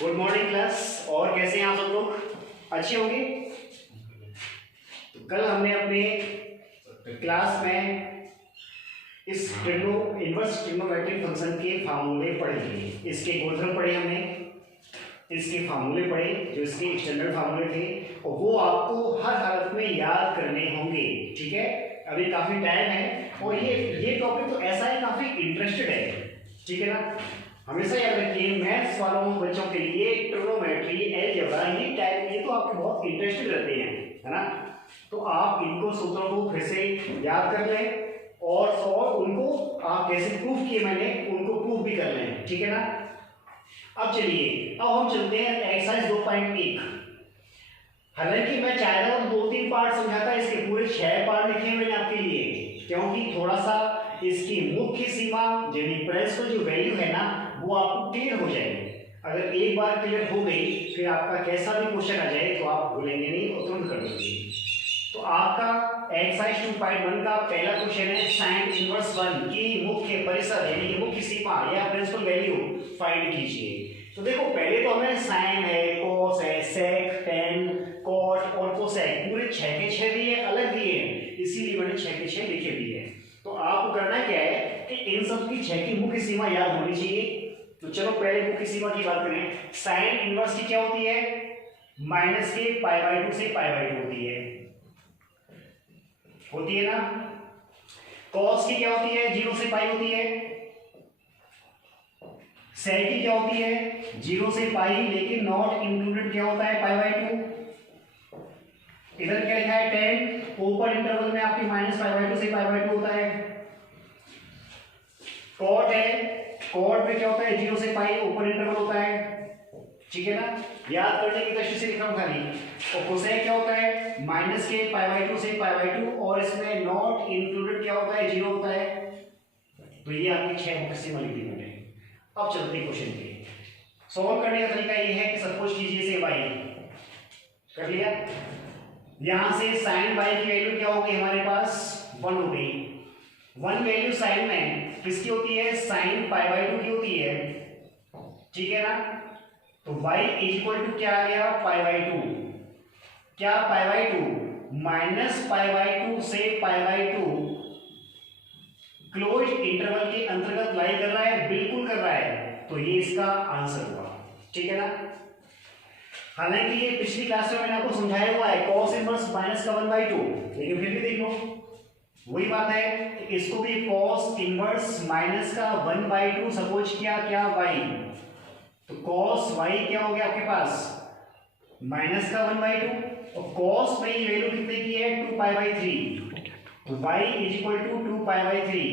Good morning class. और कैसे हैं आप सब लोग? अच्छे होंगे। तो कल हमने अपने क्लास में इस इनवर्स ट्रिग्नोमेट्रिक फंक्शन के फार्मूले पढ़े। इसके गुणधर्म पढ़े हमने, इसके फार्मूले पढ़े जो इसके स्टैंडर्ड फार्मूले थे, और वो आपको हर हालत में याद करने होंगे। ठीक है, अभी काफी टाइम है और ये टॉपिक तो ऐसा है काफी इंटरेस्टेड है। ठीक है ना, हमेशा याद रखिए मैथ्स वालों बच्चों के लिए ट्रिग्नोमेट्री, अलजेब्रा ये तो आपके बहुत इंटरेस्टेड रहते हैं, है ना। तो आप इनको सूत्रों को फिर से याद कर लें और उनको आप कैसे प्रूफ किए मैंने उनको प्रूफ भी कर लें। ठीक है ना। अब चलिए, अब हम चलते हैं एक्सरसाइज 2.1। हालांकि मैं चाहता हूं 2-3 पार्ट समझाता, इसके पूरे 6 पार्ट लिखे मैंने आपके लिए, क्योंकि थोड़ा सा इसकी मुख्य सीमा यानी प्रिंसिपल जो वैल्यू है ना वो आपको क्लियर हो जाएगी। अगर एक बार क्लियर हो गई फिर आपका कैसा भी क्वेश्चन आ जाए तो आप भूलेंगे नहीं और तुरंत कर देंगे। तो आपका एक्सरसाइज 2.1 का पहला क्वेश्चन है साइन इनवर्स 1 की मुख्य परिसर यानी कि मुख्य सीमा या प्रिंसिपल वैल्यू फाइंड कीजिए। तो देखो पहले तो हमें साइन है, कॉस है, सेक, टेन, कॉट और कोसेक पूरे 6 के 6 दिए, अलग दिए हैं, इसीलिए मैंने 6 के 6 लिखे भी है। तो आपको करना क्या है कि इन सब की 6 की मुख्य सीमा याद होनी चाहिए। तो चलो पहले मुख्य सीमा की बात करें। साइन इनवर्स की क्या होती है? माइनस के π/2 से π/2 होती है ना। कॉस की क्या होती है? 0 से पाई होती है। सेक की क्या होती है? 0 से पाई, लेकिन नॉट इंक्लूडेड क्या होता है? π/2। इधर क्या लिखा है? 10 ओपन इंटरवल में आपकी -π/2 से π/2 होता है। कॉट है, कॉट में क्या होता है? 0 से पाई ओपन इंटरवल होता है। ठीक है ना, याद करने की दृष्टि से लिखा हूं खाली। और कोसेक क्या होता है? माइनस के π/2 से π/2, और इसमें नॉट इंक्लूडेड क्या होता है? 0 होता है। तो ये आपकी 6 मुख्य सीमा लिखी मैंने। अब चलते हैं क्वेश्चन पे। सॉल्व करने का तरीका ये है कि सपोज कीजिए से y कर लिया, यहां से साइन y की वैल्यू क्या होगी हमारे पास? 1 हो गई। 1 वैल्यू साइन में किसकी होती है? साइन π/2 की होती है। ठीक है ना। तो y इक्वल टू क्या आ गया? π/2। क्या π/2? -π/2 से π/2 क्लोज इंटरवल के अंतर्गत लाई कर रहा है, बिल्कुल कर रहा है। तो ये इसका आंसर हुआ। ठीक है ना। हालांकि ये पिछली क्लास में मैंने आपको समझाया हुआ है cos इनवर्स माइनस का 1/2, लेकिन फिर भी देख लो वही बात है कि इसको भी cos इनवर्स माइनस का 1/2 सपोज किया क्या y, तो cos y क्या हो गया आपके पास? माइनस का 1/2, और cos में ये वैल्यू कितने की है? 2π/3। तो y इक्वल टू 2π/3।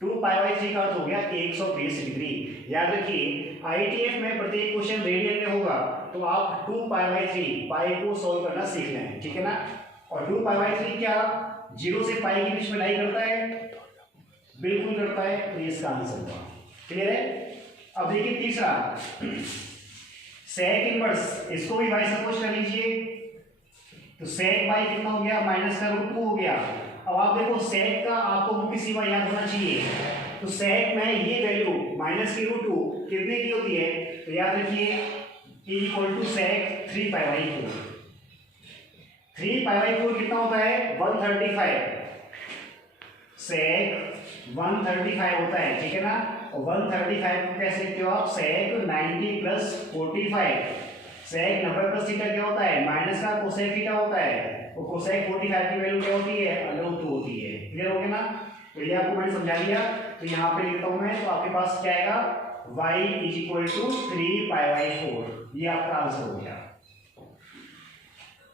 2π/3 का अर्थ हो गया 120 डिग्री। याद रखिए आईटीएफ में प्रत्येक क्वेश्चन रेडियन में होगा, तो आप 2π/3 पाई को सोल्व करना सीख लें। ठीक है ना। और 2π/3 क्या 0 से पाई के बीच में लाई करता है? बिल्कुल करता है। तो ये इसका आंसर हुआ। क्लियर है। अब देखिए तीसरा सेक इनवर्स, इसको भी y सपोज कर लीजिए। तो सेक y कितना हो गया? -√2 हो गया। अब आप देखो सेक का आपको मुख्य सीमा याद होना चाहिए। तो सेक में ये वैल्यू -√2 कितने की होती है? तो याद रखिए e इक्वल टू सेक 3π/4। 3π/4 कितना होता है? 135। सेक 135 होता है। ठीक है ना। और 135 को कैसे लिखते हो आप? सेक 90 + 45। सेक 90 + थीटा क्या होता है? माइनस का कोसेक थीटा होता है। और कोसेक 45 की वैल्यू क्या होती है? √2 होती है। क्लियर हो गया ना। तो ये आपको मैंने समझा दिया। तो यहाँ पे लिखता हूं मैं, तो आपके पास क्या आएगा? y equal to 3π/4। ये आपका आंसर हो गया।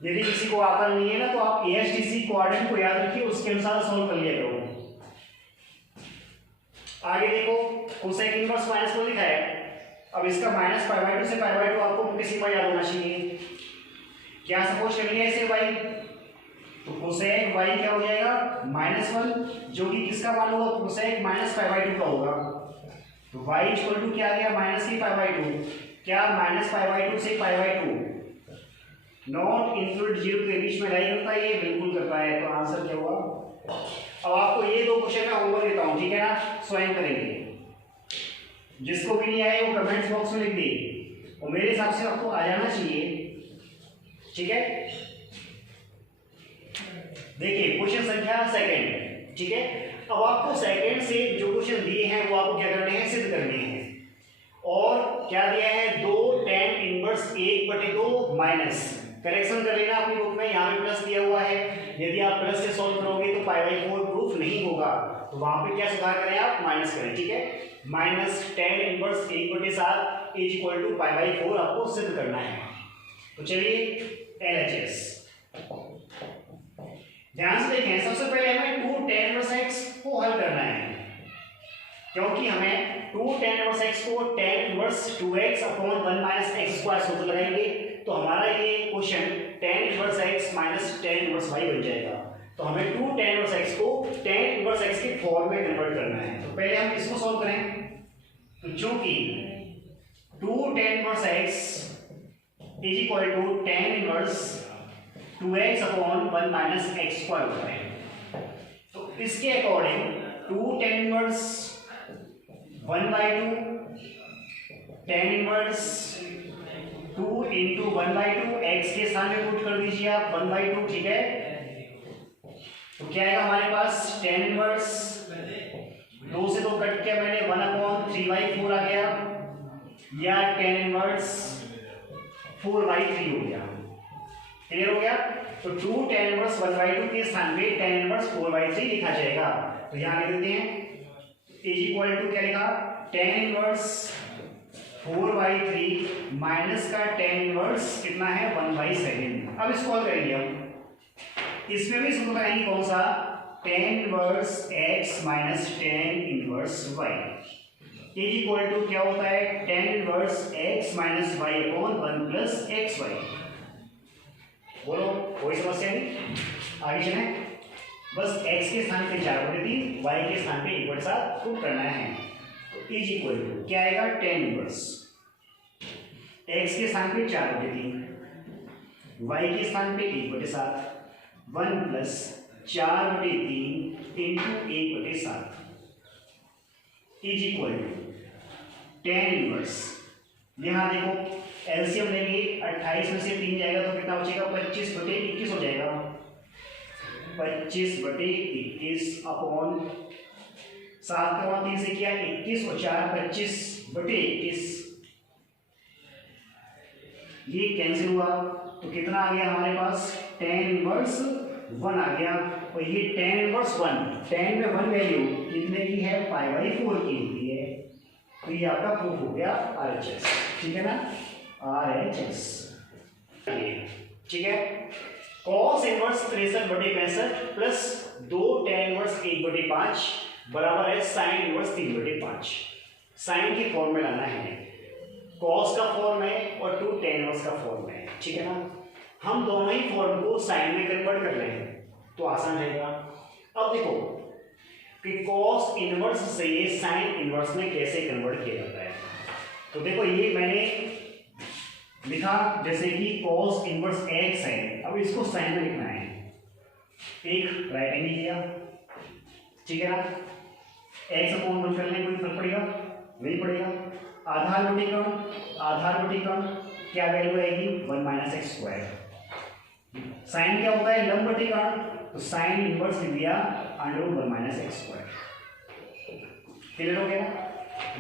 यदि किसी को आता नहीं है ना तो आप ASTC कोऑर्डिनेट को याद रखिए, उसके अनुसार सॉल्व कर लिया करो। आगे देखो कोसेक इनवर्स माइनस को लिखा है। अब इसका -π/2 से π/2 आपको मुख्य सीमा याद होना चाहिए। क्या सपोज कर लिया इसे y, तो कोसेक y क्या हो जाएगा? -1, जो कि किसका मान होगा? कोसेक -π/2 का होगा। तो y इक्वल टू क्या आ गया? माइनस की π/2। क्या -π/2 से π/2 नॉट इंक्लूड 0 के बीच में लाई करता है? ये बिल्कुल करता है। तो आंसर क्या हुआ? अब आपको ये 2 क्वेश्चन मैं होमवर्क देता हूं। ठीक है ना, स्वयं करेंगे। जिसको भी नहीं आए वो कमेंट्स बॉक्स में लिख दे। और मेरे हिसाब से आपको आ जाना चाहिए। ठीक है, देखिए क्वेश्चन संख्या सेकंड। ठीक है, अब आपको सेकंड से जो क्वेश्चन दिए हैं वो आपको क्या करने हैं, सिद्ध करने हैं। और क्या दिया है, 2 tan इनवर्स 1/2 माइनस, करेक्शन कर लेना अपनी बुक में, यहाँ पे प्लस दिया हुआ है। यदि आप प्लस से सॉल्व करोगे तो π/4 प्रूफ नहीं होगा, तो वहां पे क्या सुधार करें, आप माइनस करें। ठीक है, minus tan inverse 1/7 is equal to π/4 आपको सिद्ध करना है। तो चलिए LHS ध्यान से देखें। सबसे पहले हमें 2 tan इनवर्स x को हल करना है, क्योंकि हमें 2 tan इनवर्स x को tan inverse 2x upon 1 minus x square सूत्र लगाएंगे तो हमारा ये question tan inverse x minus tan inverse y बन जाएगा। तो हमें 2 tan इनवर्स x को tan इनवर्स x के फॉर्म में कन्वर्ट करना है। तो पहले हम इसको सॉल्व करें। तो चूंकि 2 tan inverse x is equal to tan inverse 2x upon 1 minus x square होता है, तो इसके according 2 tan inverse 1/2 tan inverse 2 into 1/2 x के स्थान में पुट कर दीजिए आप 1/2। ठीक है, तो क्या आएगा हमारे पास, tan इनवर्स 2 से 2 कट किया मैंने, 1/3/4 आ गया, या tan इनवर्स 4/3 हो गया। क्लियर हो गया, तो 2 tan इनवर्स 1/2 के स्थान पे tan इनवर्स 4/3 लिखा जाएगा। तो यहां लिख देते हैं इज इक्वल टू क्या लिखा, tan इनवर्स 4/3 माइनस का tan इनवर्स कितना है 1/7। अब इसको हल करेंगे हम, इसमें भी सूत्र लगाएंगे कौन सा, tan inverse x minus tan inverse y is equal to क्या होता है, tan inverse x minus y upon 1 plus xy। बोलो कोई समस्या नहीं, आगे चलें। बस x के स्थान पे 4/3, y के स्थान पे 1/7 पुट करना है। तो इज इक्वल टू क्या आएगा, tan इनवर्स x के स्थान पे 4/3, y के स्थान पे 1/7, 1 plus 4/3 into 1/7 is equal to tan inverse, यहाँ देखो एलसीएम लेंगे, 28 में से 3 जाएगा तो कितना बचेगा, 25/21 हो जाएगा। 25/21 अपॉन 7 का 3 से किया 21 और 4 25/21, ये कैंसिल हुआ तो कितना आ गया हमारे पास, tan इनवर्स 1 आ गया। और ये tan इनवर्स 1, tan में 1 वैल्यू कितने की है, π/4 की होती है। तो ये आपका प्रूफ हो गया RHS। ठीक है ना, RHS। ठीक है, cos inverse 63/65 plus 2 tan inverse 1/5 बराबर है sin इनवर्स 3/5। sin की फॉर्म में लाना है, cos का फॉर्म है और 2 tan इनवर्स का फॉर्म है। ठीक है ना, हम दोनों ही फॉर्म को sin में कन्वर्ट कर रहे हैं तो आसान रहेगा। अब देखो कि cos इनवर्स से sin इनवर्स में कैसे कन्वर्ट किया जाता है। तो देखो ये मैंने लिखा जैसे कि cos इनवर्स x है, अब इसको sin में लिखना है, एक राइट एंगल लिया। ठीक है ना, x अपॉन 1 कर लें, कोई फर्क पड़ेगा नहीं पड़ेगा। आधार बटी कर्ण क्या वैल्यू आएगी, 1 माइनस एक्स स्क्वायर। साइन क्या होता है, लंब बटी कर्ण, तो साइन इनवर्स लिख दिया √1 माइनस एक्स स्क्वायर। क्लियर हो गया।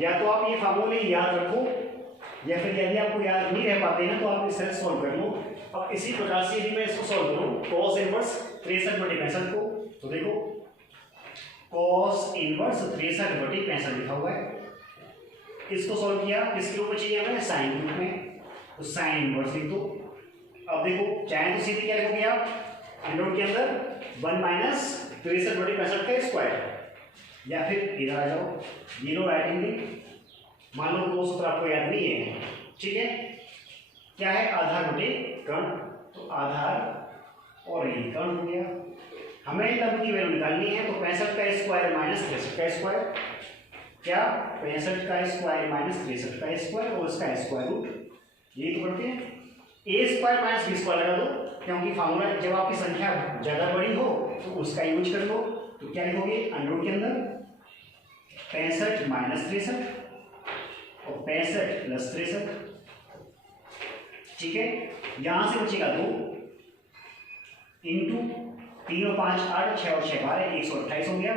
या तो आप ये फार्मूले याद रखो, या फिर यदि आपको याद नहीं रह पाते ना तो आप इसे सॉल्व कर लो। अब इसी प्रकार से यदि मैं इसको सॉल्व करूं cos इनवर्स 63/65 को, तो देखो cos इनवर्स 63/65 लिखा हुआ है, इसको सॉल्व किया किसके रूप में चाहिए हमें, साइन के रूप में, तो साइन इनवर्स लिख दो। अब देखो चाहे तो सीधे क्या लिखोगे आप, अंडर के अंदर 1 माइनस 63/65 का स्क्वायर, या फिर इधर आ जाओ, जीरो राइट एंगल। मान लो दो सूत्र आपको याद नहीं है, ठीक है, क्या है, आधार बटे कर्ण, तो आधार और ये कर्ण हो गया। हमें लंब की वैल्यू निकालनी है, तो 65 का स्क्वायर माइनस 63 का स्क्वायर, क्या 65 का स्क्वायर माइनस 63 का स्क्वायर और इसका स्क्वायर रूट, ये तो करते हैं। ए स्क्वायर माइनस बी स्क्वायर लगा दो, क्योंकि फार्मूला जब आपकी संख्या ज्यादा बड़ी हो तो उसका यूज कर लो। तो क्या लिखोगे, अंडर के अंदर 65 माइनस 63 और 65 प्लस 63 ठीक है, यहां से बचेगा 2 इंटू 3 और 5 8, 6 और 6 12, 128 हो गया।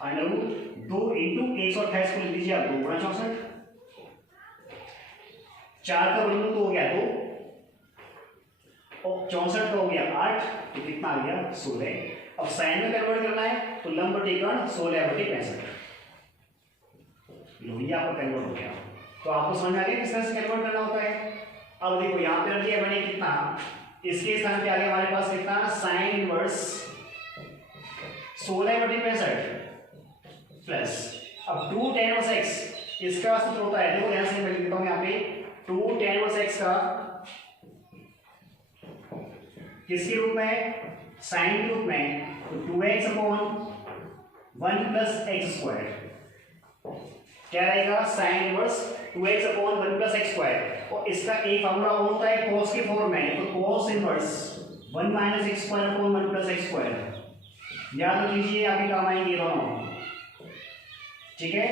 अंडर रूट 2 इंटू 128 को लिख लीजिए आप 2 गुणा 64, 4 का वर्गमूल तो हो गया 2 और 64 का हो गया 8, तो कितना आ गया 16। अब साइन में कन्वर्ट करना है तो लंब बटे कर्ण 16/65, लोहिया आपका कन्वर्ट हो गया। तो आपको समझ में आ गया किस तरह से कन्वर्ट करना होता है। अब देखो यहाँ पे रख दिया मैंने कितना, इसके स्थान पे आ गया हमारे पास कितना साइन इनवर्स 16/65 प्लस अब 2 tan इनवर्स x, इसका सूत्र होता है, देखो ध्यान से मैं लिख देता हूँ यहाँ पे 2 tan इनवर्स x का किसके रूप में, साइन के रूप में, तो 2x upon 1 plus x square, क्या रहेगा sine inverse 2x upon 1 plus x square. और इसका एक फार्मूला होता है cos के फॉर्म में, तो cos inverse 1 minus x square upon 1 plus x square, याद रख लीजिए आपके काम आएंगे दोनों, ठीक है।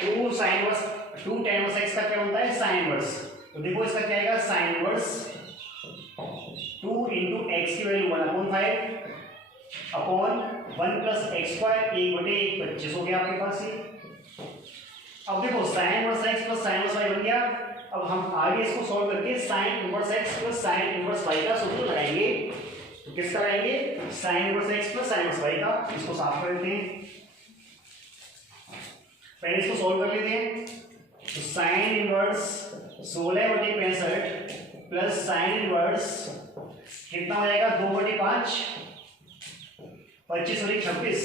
2 sine inverse 2 tan inverse x का क्या होता है साइन इनवर्स, तो देखो इसका क्या आएगा साइन इनवर्स 2 इंटू एक्स की value 1/5 upon 1 plus x square 1/25 हो गया आपके पास ये। अब देखो sign inverse x plus sine inverse y बन गया। अब हम आगे इसको सॉल्व करके sign inverse x plus sine inverse y का सूत्र लगाएंगे, तो किसका लगाएंगे sine inverse x plus sine inverse y का। इसको साफ कर देते हैं, पहले इसको सॉल्व कर लेते हैं। तो sine inverse 16/65 plus sine inverse कितना हो जाएगा 2/5, 25 और 26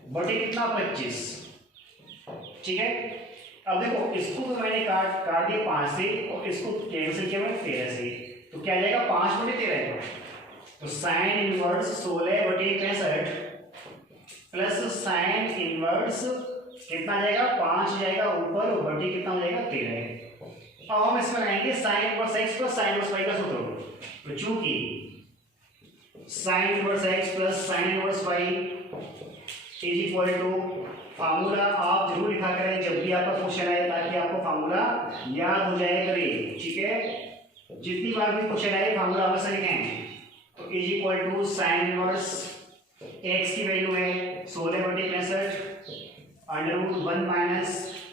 बटे कितना 25, ठीक है। अब देखो इसको तो मैंने काट दिया 5 से और इसको कैंसिल किया मैंने 13 से, तो क्या आ जाएगा 5/13। तो sine inverse 16/65 plus sine inverse कितना आ जाएगा 5 जाएगा ऊपर और बटे कितना हो जाएगा 13। अब हम इसमें लगाएंगे sine inverse x plus sine inverse y का सूत्र। तो चूंकि sine inverse x plus sine inverse y is equal to, formula आप जरूर लिखा करें जब भी आपका क्वेश्चन आए, ताकि आपको फार्मूला याद हो जाए करे, ठीक है। जितनी बार भी क्वेश्चन आए फार्मूला अवश्य लिखें। तो is equal to sine inverse x की वैल्यू है 16/65 under root 1 minus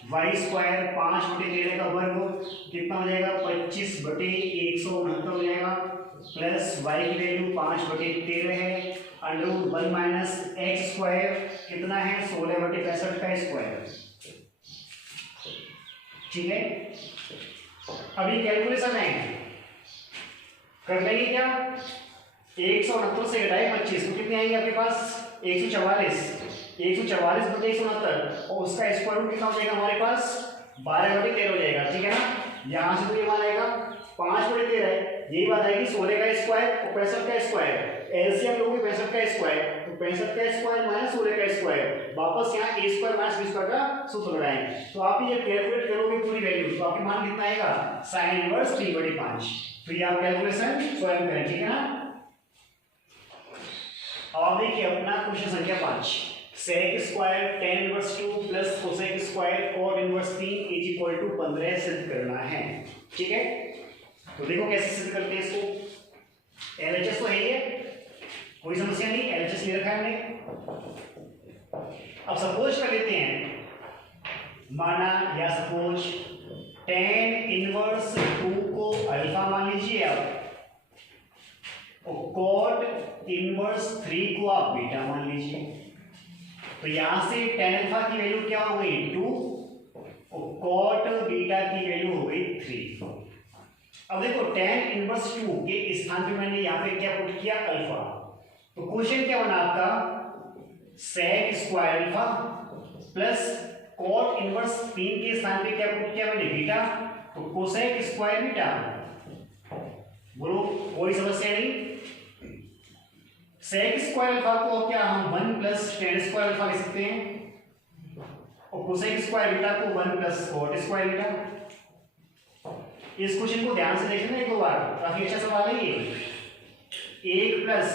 Y square 5/13 का वर्ग कितना हो जाएगा 25/169 हो जाएगा, प्लस वाई की वैल्यू 5/13 है, under root 1 minus x square कितना है 16/65 का स्क्वायर, ठीक है। अभी कैलकुलेशन है, कर लेंगे क्या, 169 से घटाए 25 तो कितनी आएगी आपके पास 144, 144/169 और उसका स्क्वायर रूट कितना हो जाएगा हमारे पास 12/13 हो जाएगा, ठीक है ना। यहां से तो ये मान आएगा 5/13 है, यही बात आएगी 16 का स्क्वायर और 65 का स्क्वायर, एलसीएम लोगे 65 का स्क्वायर, तो 65 का स्क्वायर माइनस 16 का स्क्वायर, वापस यहाँ a square minus b square का सूत्र लगाएंगे। तो आप ये कैलकुलेट करोगे पूरी वैल्यू, तो आपके मान कितना आएगा साइन इनवर्स 3/5। तो ये आप कैलकुलेशन स्वयं करें, ठीक है ना। अब देखिए अपना क्वेश्चन संख्या 5, sec square tan inverse 2 plus cosec square cot inverse 3 is equal to 15 सिद्ध करना है, ठीक है। तो देखो कैसे सिद्ध करते हैं इसको, एलएचएस तो है ये, कोई समस्या नहीं, एलएचएस ले रखा है हमने। अब सपोज कर लेते हैं, माना या सपोज tan इनवर्स 2 को अल्फा मान लीजिए आप, और cot इनवर्स 3 को आप बीटा मान लीजिए। तो यहां से tan अल्फा की वैल्यू क्या हो गई 2 और cot बीटा की वैल्यू हो गई 3। अब देखो tan इनवर्स 2 के स्थान पे मैंने यहाँ पे क्या पुट किया अल्फा, तो क्वेश्चन क्या बना आपका sec square alpha plus cot inverse 3 के स्थान पे क्या पुट किया मैंने बीटा, तो कोसेक स्क्वायर बीटा। बोलो कोई समस्या नहीं, sec स्क्वायर अल्फा को क्या हम 1 प्लस tan स्क्वायर अल्फा लिख सकते हैं, और कोसेक स्क्वायर बीटा को 1 प्लस cot स्क्वायर बीटा। इस क्वेश्चन को ध्यान से देखना एक दो बार, काफी अच्छा सवाल है ये। 1 प्लस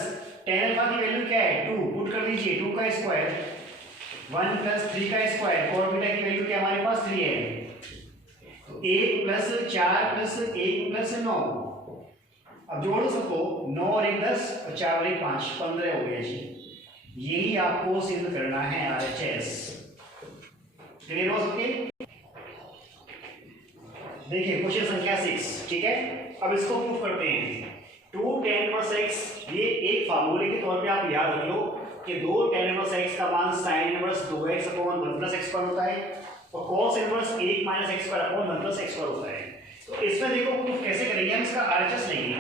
tan अल्फा की वैल्यू क्या है 2, पुट कर दीजिए 2 का स्क्वायर, 1 प्लस 3 का स्क्वायर, cot बीटा की वैल्यू क्या हमारे पास 3 है, तो 1 प्लस 4 प्लस 1 प्लस 9, अब जोड़ो सबको, 9 और 1 10 और 4 और 1 5, 15 हो गया जी। यही आपको सिद्ध करना है RHS। क्लियर हो सबके? देखिए क्वेश्चन संख्या 6, ठीक है। अब इसको प्रूफ करते हैं। 2 tan इनवर्स x, ये एक फार्मूले के तौर पे आप याद रख लो कि 2 tan इनवर्स x का मान sin inverse 2x upon 1 plus x square होता है और cos inverse 1 minus x square upon 1 plus x square होता है। तो इसमें देखो प्रूफ कैसे करेंगे हम, इसका RHS लेंगे।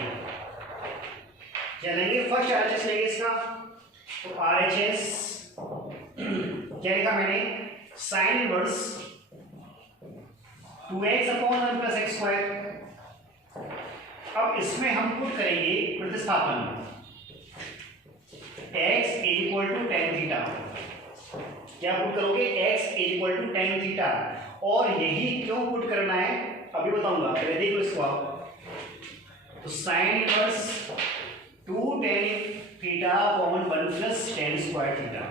क्या लेंगे? फर्स्ट RHS लेंगे इसका। तो RHS क्या लिखा मैंने? sin inverse 2x upon 1 plus x square. अब इसमें हम पुट करेंगे प्रतिस्थापन, x equal to tan theta. क्या पुट करोगे? x equal to tan theta. और यही क्यों पुट करना है अभी बताऊंगा, पहले देखो इसको आप। तो sin inverse 2 tan theta upon 1 plus tan square theta.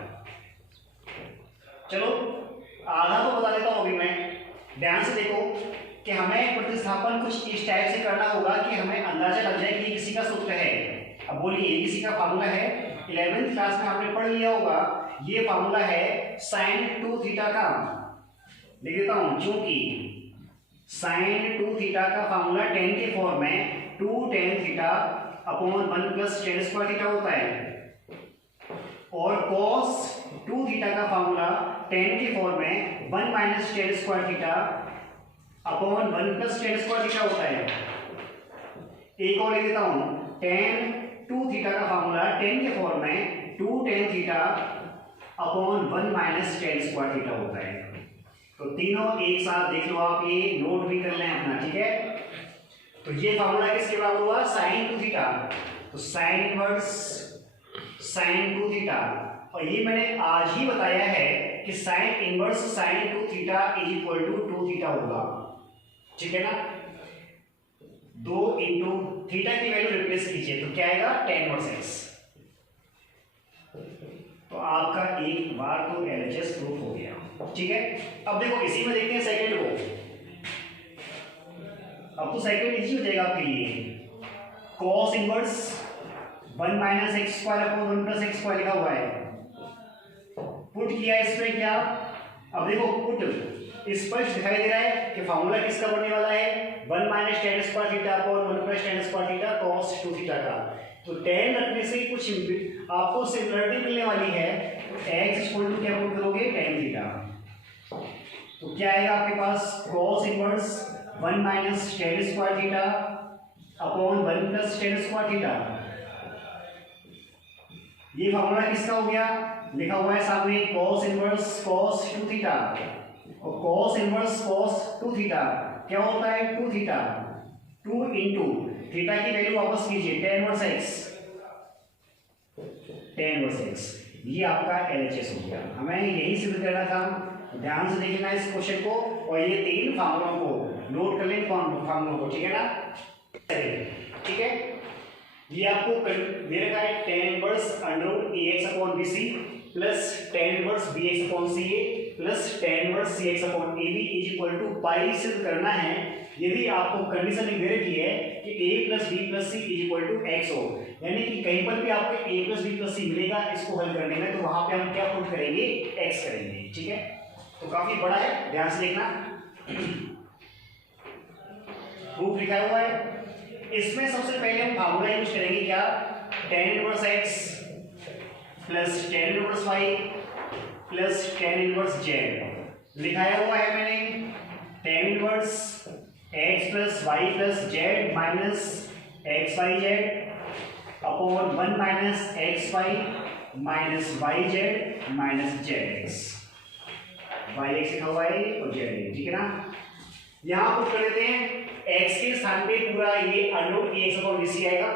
चलो आधा तो बता देता हूं अभी मैं, ध्यान से देखो कि हमें प्रतिस्थापन कुछ इस टाइप से करना होगा कि हमें अंदाजा लग जाए कि किसी का सूत्र है। अब बोलिए किसी का फार्मूला है, 11th क्लास में आपने पढ़ लिया होगा। ये फार्मूला है sin 2 थीटा का। लिख देता हूं, चूंकि sin 2 थीटा का फार्मूला tan के फॉर्म में 2 tan theta upon 1 plus tan square theta होता है और cos 2 थीटा का फार्मूला tan के फॉर्म में 1 minus tan square theta upon 1 plus tan square theta होता है। एक और लिख देता हूं, tan 2 थीटा का फार्मूला tan के फॉर्म में 2 tan theta upon 1 minus tan square theta होता है। तो तीनों एक साथ देख लो आप, ये नोट भी कर लें अपना, ठीक है। तो ये फार्मूला किसके बराबर हुआ? sin 2 theta. तो sin इनवर्स sin 2 थीटा, और ये मैंने आज ही बताया है कि sin inverse sin 2 theta is equal to 2 theta होगा, ठीक है ना। 2 इंटू थीटा की वैल्यू रिप्लेस कीजिए तो क्या आएगा? tan inverse x। तो आपका एक बार तो LHS प्रूफ हो गया, ठीक है। अब देखो इसी में देखते हैं सेकंड को। अब तो सेकंड इजी हो जाएगा आपके लिए। cos inverse 1 minus x square upon 1 plus x square लिखा हुआ है, पुट किया इस पे क्या। अब देखो पुट स्पष्ट दिखाई दे रहा है कि फार्मूला किसका बनने वाला है? 1 minus tan square theta upon 1 plus tan square theta cos 2 theta का। तो tan रखने से कुछ आपको सिमिलरिटी मिलने वाली है। तो x इक्वल टू क्या पुट करोगे? tan theta. तो क्या आएगा आपके पास? cos inverse 1 minus tan square theta upon 1 plus tan square theta. ये फार्मूला किसका हो गया? लिखा हुआ है सामने cos इनवर्स cos 2 थीटा, और cos इनवर्स cos 2 थीटा क्या होता है? 2 थीटा। 2 इंटू थीटा की वैल्यू वापस कीजिए, tan inverse x, tan inverse x। ये आपका LHS हो गया। हमें यही सिद्ध करना था। ध्यान से देखना इस क्वेश्चन को, और ये तीन फार्मूलों को नोट कर लें, फार्मूलों को, ठीक है ना। ठीक है, ये आपको दे रखा है tan inverse √ax upon bc plus tan inverse bx upon ca plus tan inverse cx upon ab is equal to pi सिद्ध करना है। यदि आपको कंडीशन दे रखी है कि a plus b plus c is equal to x हो, यानी कि कहीं पर भी आपको a plus b plus c मिलेगा इसको हल करने में, तो वहां पे हम क्या पुट करेंगे? x करेंगे, ठीक है। तो काफी बड़ा है, ध्यान से देखना। प्रूफ लिखा हुआ है। इसमें सबसे पहले हम फार्मूला यूज करेंगे क्या? tan inverse x plus tan inverse y plus tan inverse z। लिखाया हुआ है मैंने tan inverse x plus y plus z minus x y z upon 1 minus x y minus y z minus z x. Y x लिखा हुआ है और Z x, ठीक है ना। यहां पुट कर देते हैं x के स्थान पे पूरा ये √ax अपॉन bc आएगा,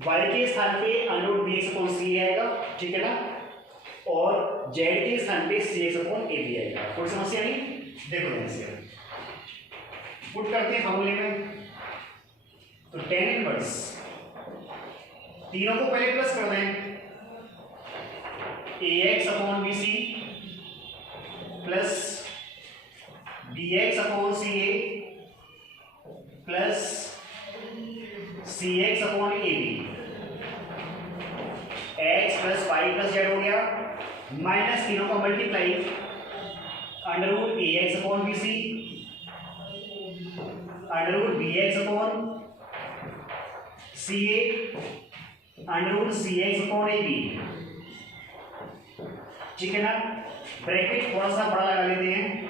y के स्थान पे √bx अपॉन c आएगा, ठीक है ना, और z के स्थान पे cx अपॉन ab आएगा। कोई समस्या नहीं? देखो ध्यान से पुट करते हैं फॉर्मूले में। तो tan इनवर्स, तीनों को पहले प्लस कर दें, ax upon bc plus dx upon c a plus c x upon a b, x plus y plus z हो गया, माइनस तीनों का multiply under root a x upon b c, under root b x upon c a, under root c x upon a b. ठीक है ना। Bracket थोड़ा सा बड़ा लगा लेते हैं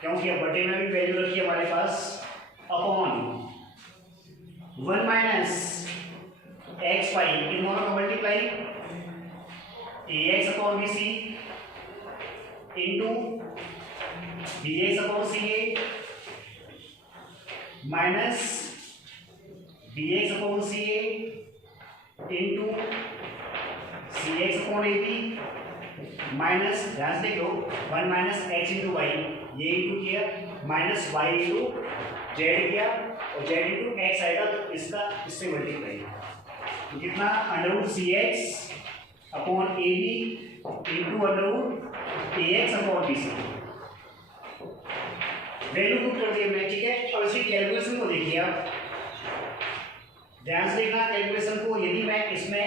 क्योंकि अब बटे में भी वैल्यू रखी है हमारे पास, अपॉन 1 माइनस एक्स वाई, इन दोनों का multiply a x upon b c into b x upon c a minus b x upon c a into c x upon a b minus, ध्यान से देख लो, 1 माइनस एक्स इंटू वाई, ये into किया, minus y into z किया और Z into x आएगा तो इसका इससे मल्टीप्लाई, तो कितना under root c x upon a b into under root a x upon b c. Value put कर दिया मैंने। ठीक है, अब इसकी कैलकुलेशन को देखिए आप, ध्यान से देखना कैलकुलेशन को। यदि मैं इसमें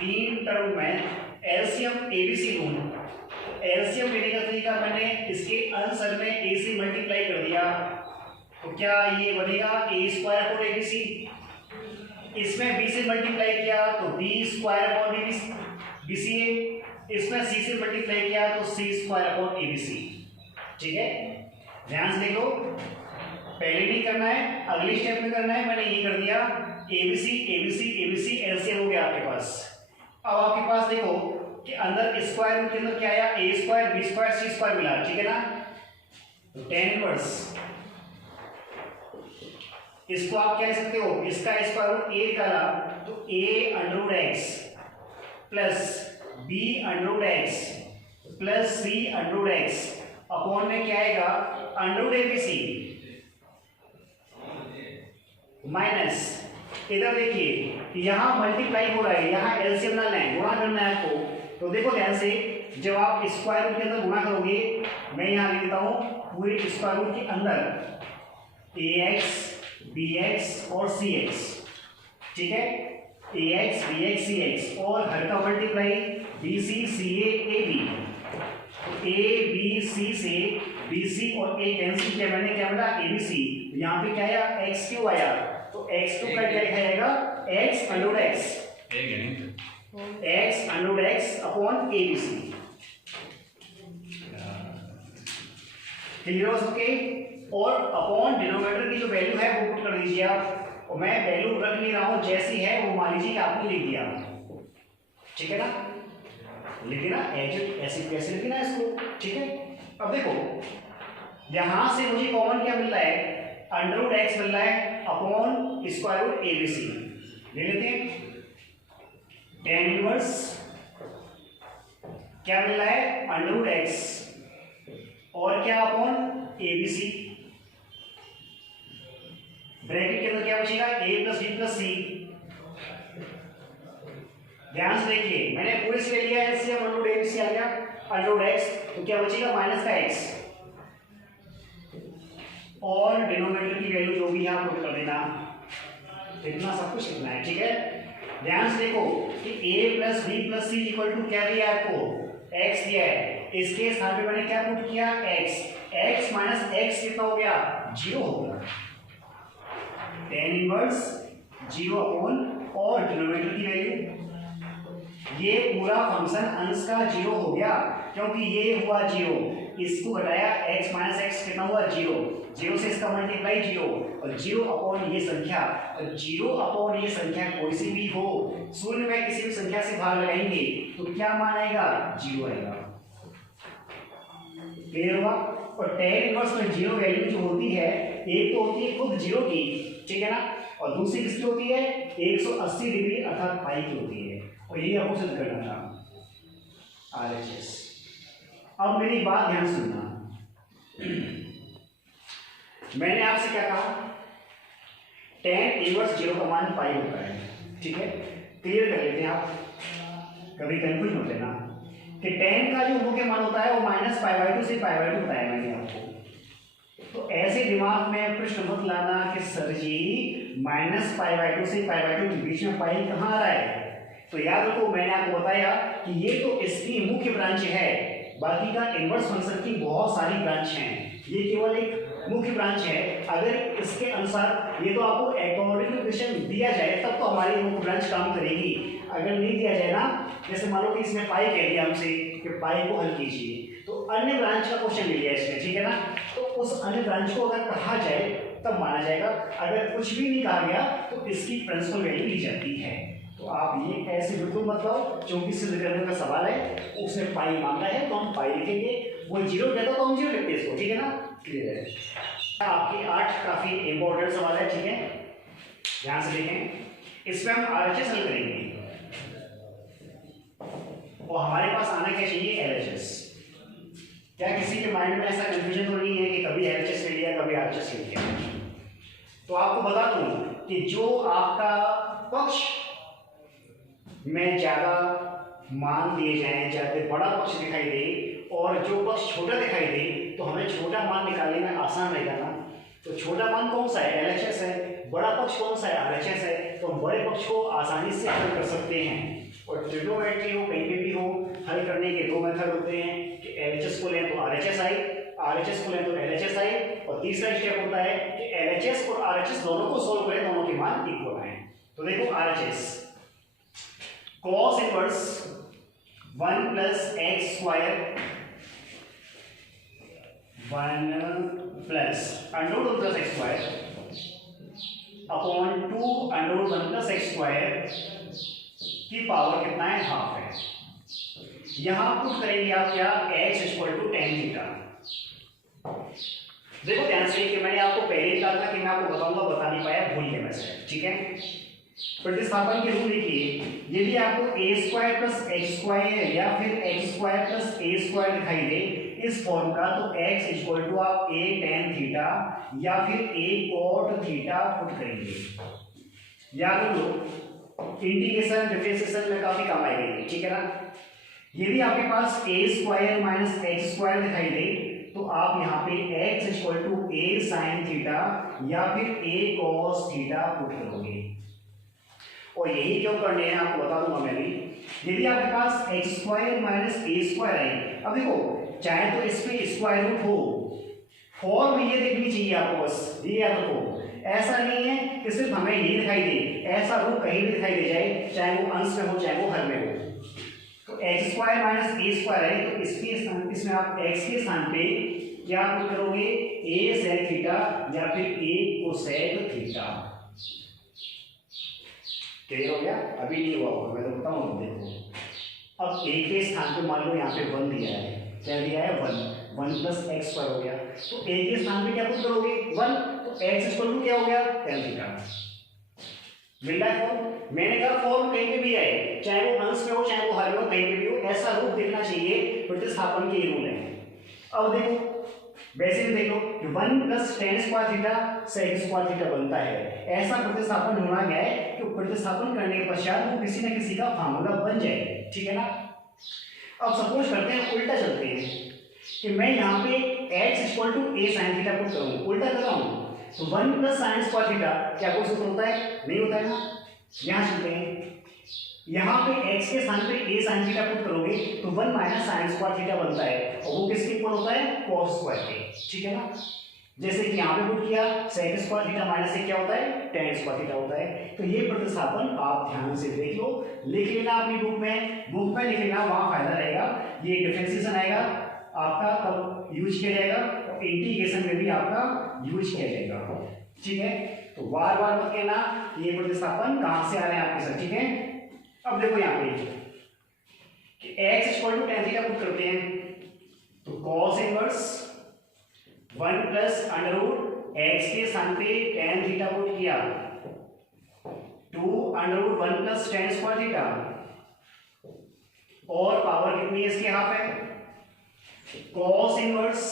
3 टर्म में एलसीएम एबीसी लूं, एलसीएम लेने का तरीका मैंने इसके आंसर में ए से मल्टीप्लाई कर दिया, तो क्या ये बनेगा ए स्क्वायर अपॉन एबीसी, इसमें बी से मल्टीप्लाई किया तो बी स्क्वायर अपॉन बीसी, इसमें सी से मल्टीप्लाई किया तो सी स्क्वायर अपॉन एबीसी। ठीक है, ध्यान से देखो, पहले नहीं करना है, अगली स्टेप में करना है। मैंने ये कर दिया, एबीसी एबीसी एबीसी एलसीएम हो गया आपके पास। अब आपके पास देखो कि अंदर स्क्वायर रूट के अंदर क्या आया, ए स्क्वायर बी स्क्वायर सी स्क्वायर मिला। ठीक है ना, तो tan इनवर्स इसको आप कह सकते हो, इसका स्क्वायर रूट ए निकाला तो a under root x plus b under root x plus c under root x upon में क्या आएगा अंडर रूट एबीसी माइनस, इधर देखिए यहां मल्टीप्लाई हो रहा है, यहां एलसीएम ना लें, गुणा करना है आपको। तो देखो ध्यान से, जब आप स्क्वायर रूट के अंदर गुणा करोगे, मैं यहां लिख देता हूं पूरे स्क्वायर रूट के अंदर ax bx और cx। ठीक है, ax bx cx और हर का multiply bc ca ab, a b c से bc और a कैंसिल किया मैंने, क्या मिला abc, यहाँ पे क्या आया x क्यों आया, तो x क्यों का क्या लिखा जाएगा x under root x, x under root x upon abc। Clear हो सके, और अपॉन डिनोमिनेटर की जो वैल्यू है वो पुट कर दीजिए आप, और मैं वैल्यू रख नहीं रहा हूं जैसी है वो मान लीजिए कि आपने लिख दिया। ठीक है ना, लिख देना ऐसे कैसे लिख देना इसको। ठीक है, अब देखो यहां से मुझे कॉमन क्या मिल रहा है, अंडर रूट एक्स मिल रहा है अपॉन स्क्वायर रूट एबीसी, ले लेते हैं। tan इनवर्स क्या मिल रहा है, अंडर रूट एक्स और क्या अपॉन एबीसी, ब्रैकेट के अंदर क्या बचेगा a प्लस बी प्लस सी। ध्यान से देखिए, मैंने पूरे से ले लिया एलसीएम अंडर रूट एबीसी आ गया अंडर रूट एक्स, तो क्या बचेगा माइनस का x, और डिनोमिनेटर की वैल्यू जो भी है आपको कर देना, इतना सब कुछ लिखना है। ठीक है, ध्यान से देखो कि a plus b plus c equal to क्या दिया है आपको, x दिया है, इसके स्थान पे मैंने क्या पुट किया x, x माइनस x कितना हो गया 0 हो गया, tan इनवर्स 0 अपॉन, और डिनोमिनेटर की वैल्यू, ये पूरा फंक्शन अंश का 0 हो गया क्योंकि ये हुआ 0, इसको घटाया x माइनस x कितना हुआ 0, 0 से इसका मल्टीप्लाई 0, और 0 अपॉन ये संख्या, और 0 अपॉन ये संख्या कोई सी भी हो, शून्य में किसी भी संख्या से भाग लगाएंगे तो क्या मान आएगा 0 आएगा। क्लियर हुआ। और tan इनवर्स में 0 वैल्यू जो होती है, एक तो होती है खुद 0 की, ठीक है ना, और दूसरी किसकी होती है 180 डिग्री अर्थात पाई की होती है, और यही आपको सिद्ध करना था RHS। अब मेरी बात ध्यान सुनना, मैंने आपसे क्या कहा, tan इनवर्स 0 का मान पाई होता है। ठीक है, क्लियर कर लेते हैं आप, कभी कंफ्यूज मत लेना। कि tan का जो मुख्य मान होता है वो -π/2 से π/2 बताया मैंने आपको। तो ऐसे दिमाग में प्रश्न मत लाना कि सर जी -π/2 से π/2 के बीच में पाई कहाँ आ रहा है। तो याद रखो मैंने आपको बताया कि ये तो इसकी मुख्य ब्रांच है, बाकी का इनवर्स फंक्शन की बहुत सारी ब्रांच हैं, ये केवल एक मुख्य ब्रांच है। अगर इसके अनुसार ये तो आपको अकॉर्डिंग टू क्वेश्चन दिया जाए तब तो हमारी मुख्य ब्रांच काम करेगी। अगर नहीं दिया जाए ना, जैसे मान लो कि इसमें पाई कह दिया हमसे कि पाई को हल कीजिए, तो अन्य ब्रांच का क्वेश्चन ले लिया इसमें, ठीक है ना। तो उस अन्य ब्रांच को अगर कहा जाए तब माना जाएगा, अगर कुछ भी नहीं कहा गया तो इसकी प्रिंसिपल वैल्यू ली जाती है। तो आप ये ऐसे बिल्कुल मत लो, क्योंकि सिद्ध करने का सवाल है, उसने पाई मांगा है तो हम पाई लिखेंगे, वो जीरो कहता तो हम जीरो लिखते इसको, ठीक है ना। क्लियर है। आपके 8 काफी इंपॉर्टेंट सवाल है, ठीक है, ध्यान से देखें। इसमें हम आरएचएस हल करेंगे और हमारे पास आना क्या चाहिए, एलएचएस। क्या किसी के माइंड में ऐसा कंफ्यूजन तो नहीं है कि कभी एलएचएस ले लिया कभी आरएचएस ले लिया। तो आपको बता दूं कि जो आपका पक्ष में ज्यादा मान दिए जाए, ज्यादा बड़ा पक्ष दिखाई दे और जो पक्ष छोटा दिखाई दे, तो हमें छोटा मान निकालने में आसान रहेगा ना। तो छोटा मान कौन सा है, एलएचएस है, बड़ा पक्ष कौन सा है, आरएचएस है। तो हम बड़े पक्ष को आसानी से हल कर सकते हैं। और ट्रिग्नोमेट्री हो कहीं पे भी हो, हल करने के 2 मेथड होते हैं कि एलएचएस को लें तो आरएचएस आई, आरएचएस को लें तो एलएचएस आई, और तीसरा स्टेप होता है कि एलएचएस और आरएचएस दोनों को सोल्व करें, दोनों के मान इक्वल आए। तो देखो RHS cos inverse 1 + x² 1 + √1 + x² upon 2 √1 + x² की पावर कितना है, हाफ है। यहां पुट करेंगे आप क्या, x = tan थीटा। देखो ध्यान से कि मैंने आपको पहले ही कहा था कि मैं आपको बताऊंगा, बता नहीं पाया, भूल गया वैसे, ठीक है। प्रतिस्थापन के रूल देखिए, यदि आपको a² + x² या फिर x² + a² दिखाई दे इस फॉर्म का, तो x = आप a tan थीटा या फिर a cot थीटा पुट करेंगे। याद रखो इंटीग्रेशन डिफरेंशिएशन में काफी काम आएगी, ठीक है ना। यदि आपके पास a² - x² दिखाई दे तो आप यहाँ पे x = a sin थीटा या फिर a cos थीटा पुट करोगे। और यही क्यों करने हैं आपको बता दूंगा मैं भी। यदि आपके पास x² - a² है, अब देखो चाहे तो इस पे स्क्वायर रूट हो, फॉर्म ये देखनी चाहिए आपको, बस ये याद रखो। ऐसा नहीं है कि सिर्फ हमें ये दिखाई दे, ऐसा रूट कहीं भी दिखाई दे जाए, चाहे वो अंश में हो चाहे वो हर में हो। तो x² - a² है, तो इसके स्थान, इसमें आप x के स्थान पे क्या पुट करोगे, a sec थीटा या फिर a cosec थीटा। क्लियर हो गया, अभी नहीं हुआ होगा, मैं तो बताऊं। देखो अब a के स्थान पे मान लो यहाँ पे 1 दिया है, क्या दिया है, 1 + x² हो गया। तो a के स्थान पे क्या पुट करोगे, 1, तो x = क्या हो गया, tan थीटा। मिल रहा है फॉर्म। मैंने कहा फॉर्म कहीं पे भी आए, चाहे वो अंश में हो चाहे वो हर में हो, कहीं पे भी हो, ऐसा रूप देखना चाहिए, प्रतिस्थापन के रूल है। अब देखो वैसे भी देख लो कि 1 + tan² थीटा sec² थीटा बनता है। ऐसा प्रतिस्थापन होना गया है कि प्रतिस्थापन करने के पश्चात वो किसी न किसी का फार्मूला बन जाए, ठीक है ना। अब सपोज करते हैं उल्टा चलते हैं कि मैं यहाँ पे x = a sin theta put करूँ, उल्टा कर रहा हूँ। तो 1 + sin² थीटा क्या कोई सूत्र होता है, नहीं होता है ना। यहाँ चलते हैं, यहाँ पे x के स्थान पे a sin थीटा पुट करोगे तो 1 - sin² थीटा बनता है, और वो किसके इक्वल होता है, cos² के, ठीक है ना। जैसे कि यहाँ पे पुट किया sec² थीटा माइनस से क्या होता है, tan² थीटा होता है। तो ये प्रतिस्थापन आप ध्यान से देख लो, लिख लेना अपनी बुक में लिख लेना, वहां फायदा रहेगा। ये डिफरेंशिएशन आएगा आपका कब यूज किया जाएगा, और इंटीग्रेशन में भी आपका यूज किया जाएगा, ठीक है। तो बार बार मत कहना ये प्रतिस्थापन कहां से आ रहे हैं आपके साथ, ठीक है। अब देखो यहाँ पे कि x = tan थीटा पुट करते हैं, तो cos इनवर्स 1 + √x के स्थान पे tan थीटा पुट किया, 2 √1 + tan² थीटा, और पावर कितनी है इसकी, हाफ है। cos इनवर्स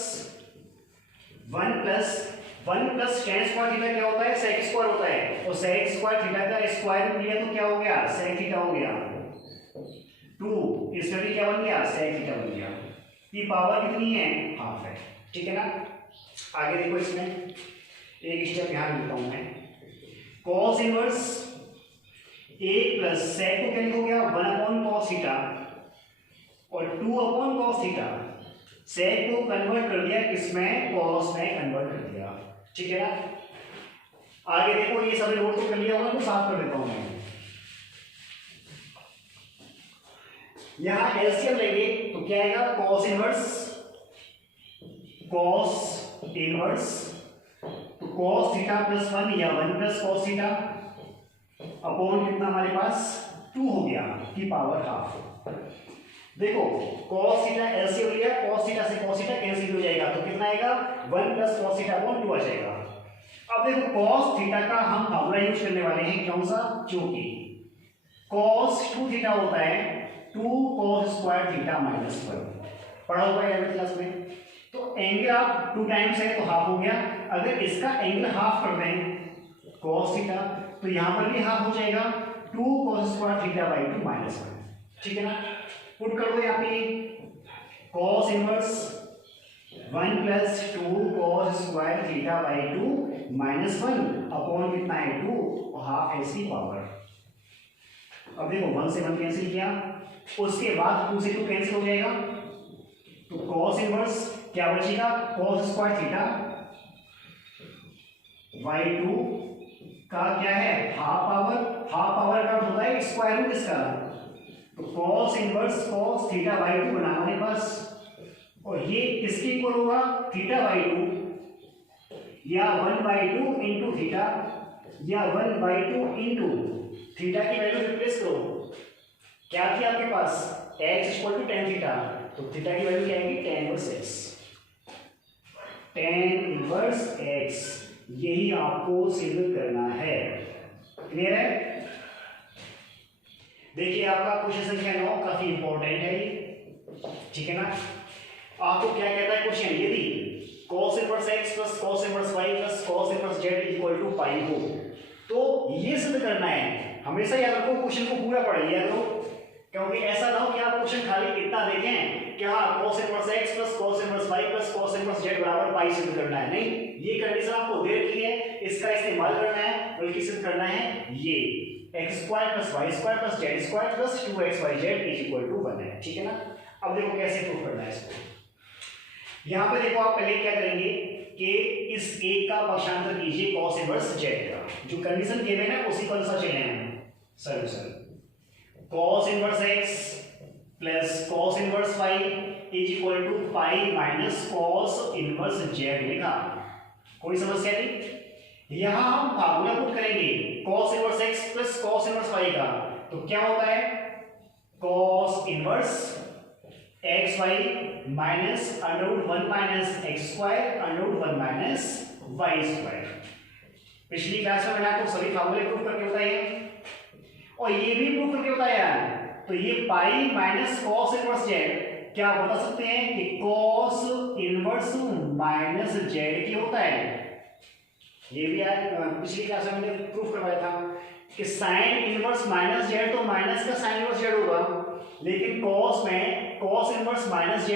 1 + tan² थीटा क्या होता है, sec² होता है, तो sec² थीटा का स्क्वायर रूट लिया तो क्या हो गया, sec थीटा हो गया। 2, इसमें भी क्या बन गया, sec थीटा बन गया। ये पावर कितनी है, हाफ है, ठीक है ना। आगे देखो, इसमें एक स्टेप यहाँ लिखता हूं मैं, cos inverse a plus sec को क्या हो गया 1/cos थीटा और 2/cos थीटा, sec को कन्वर्ट कर दिया किसमें, cos में कन्वर्ट कर दिया, ठीक है ना। आगे देखो, ये सभी नोट तो कर लिया होगा, तो साफ कर देता हूं मैं। यहां एलसीएम लेंगे तो क्या आएगा, cos इनवर्स तो cos थीटा प्लस 1 या 1 प्लस cos थीटा अपॉन कितना हमारे पास 2 हो गया की पावर हाफ। देखो cos थीटा एलसीएम लिया, cos थीटा से cos थीटा कैंसिल हो जाएगा, तो कितना आएगा 1 प्लस cos थीटा अपॉन 2 आ जाएगा। अब देखो cos थीटा का हम फॉर्मूला यूज करने वाले हैं, कौन सा, क्योंकि cos 2 थीटा होता है 2 cos स्क्वायर थीटा माइनस 1, पढ़ा हुआ है 11th क्लास में। तो एंगल आप 2 टाइम्स है तो हाफ हो गया, अगर इसका एंगल हाफ कर दें cos थीटा तो यहां पर भी हाफ हो जाएगा 2 cos square theta by 2 minus 1, ठीक है ना। पुट कर दो यहाँ पे cos inverse 1 plus 2 cos square theta by 2 minus 1 upon कितना है 2 और हाफ है इसकी पावर। अब देखो 1 से 1 कैंसिल किया, उसके बाद 2 से 2 कैंसिल हो जाएगा, तो cos इनवर्स क्या बचेगा, cos स्क्वायर थीटा बाई 2 का क्या है हाफ पावर का होता है स्क्वायर रूट इसका, तो cos inverse cos theta by 2 बना हमारे पास, और ये किसके इक्वल होगा, थीटा बाई 2 या 1/2 इंटू थीटा या 1/2 इंटू थीटा की वैल्यू रिप्लेस करो, क्या थी आपके पास x equal to tan theta, तो थीटा की वैल्यू क्या आएगी tan inverse x, tan inverse x, यही आपको सिद्ध करना है। क्लियर है। देखिए आपका क्वेश्चन संख्या 9 काफी इंपॉर्टेंट है ये, ठीक है ना। आपको क्या कहता है क्वेश्चन, यदि cos inverse x plus cos inverse y plus cos inverse z equal to pi हो, तो ये सिद्ध करना है। हमेशा याद रखो क्वेश्चन को पूरा पढ़ लिया करो, क्योंकि ऐसा ना हो कि आप क्वेश्चन खाली इतना देखें कि हाँ cos inverse x plus cos inverse y plus cos inverse z बराबर पाई सिद्ध करना है, नहीं, ये कंडीशन आपको दे रखी है, इसका इस्तेमाल करना है, बल्कि सिद्ध करना है ये x square plus y square plus z square plus 2xyz equal to 1 है, ठीक है ना। अब देखो कैसे प्रूव करना है इसको। यहां पे देखो आप पहले क्या करेंगे कि इस एक का पक्षांतर कीजिए cos इनवर्स z का, जो कंडीशन गिवन है उसी पर अनुसार चले हैं solution. cos inverse x plus cos inverse y is equal to pi minus cos inverse z लिखा, कोई समस्या नहीं। यहां हम फार्मूला पुट करेंगे cos inverse x plus cos inverse y का, तो क्या होता है cos inverse xy minus √1 minus x square √1 minus y square. पिछली क्लास में मैंने आपको सभी फार्मूले प्रूफ करके बताए और ये भी प्रूफ करके बताया, तो ये पाई माइनस cos इनवर्स z क्या बता सकते हैं कि cos इनवर्स माइनस z की होता है। ये भी आज पिछली क्लास में मैंने प्रूफ करवाया था कि sin इनवर्स माइनस z तो माइनस का sin इनवर्स z होगा, लेकिन cos में cos inverse minus z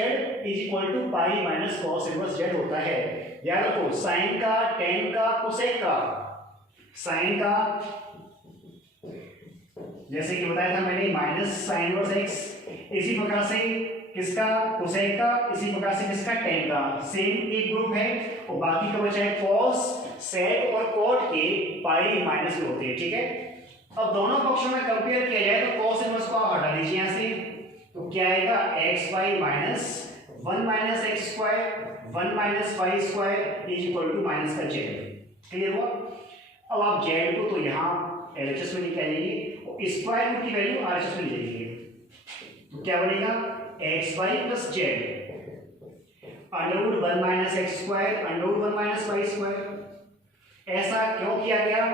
is equal to pi minus cos inverse z होता है। याद रखो sin का, tan का, cosec का, sin का जैसे कि बताया था मैंने माइनस sin इनवर्स x, इसी प्रकार से किसका cosec का, इसी प्रकार से किसका tan का, सेम एक ग्रुप है और बाकी का बचा है cos, sec और cot के पाई माइनस में होते हैं, ठीक है। अब दोनों पक्षों में कंपेयर किया जाए तो cos इनवर्स को आप हटा दीजिए यहां से, तो क्या आएगा xy minus 1 minus x square 1 minus y square is equal to minus का z। क्लियर हुआ। अब आप z को तो यहाँ LHS में लेके आइए और स्क्वायर रूट की वैल्यू RHS में ले लीजिए, तो क्या बनेगा xy plus z √1 minus x square √1 minus y square. ऐसा क्यों किया गया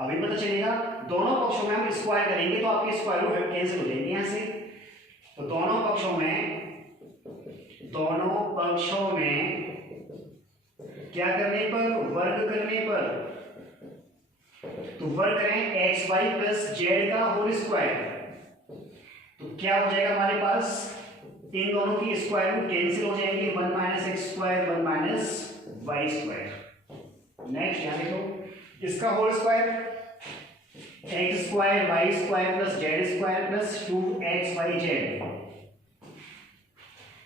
अभी पता चलेगा। दोनों पक्षों में हम स्क्वायर करेंगे तो आपके स्क्वायर रूट कैंसिल हो जाएंगे यहाँ से, तो दोनों पक्षों में क्या करने पर, वर्ग करने पर, तो वर्ग करें xy प्लस z का होल स्क्वायर, तो तो क्या हो जाएगा हमारे पास, इन दोनों की स्क्वायर रूट कैंसिल हो जाएंगे, 1 minus x square 1 minus Y square. Next यहाँ देखो इसका whole square, x square y square plus z square plus 2xyz,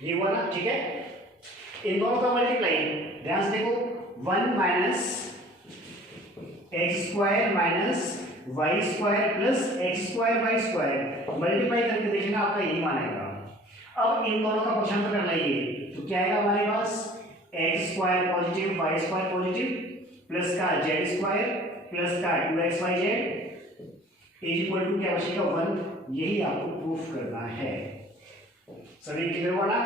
ये हुआ ना, ठीक है। इन दोनों का मल्टीप्लाई, ध्यान से देखो, 1 minus x square minus Y square plus x square y square, multiply करके देखना आपका यही मान आएगा। अब इन दोनों का पक्षांतर करना है, तो क्या आएगा हमारे पास, X square positive Y square positive plus का जेड स्क्वायर प्लस का 2xyz इज इक्वल टू क्या बचेगा 1। यही आपको प्रूफ करना है। सभी क्लियर हुआ ना।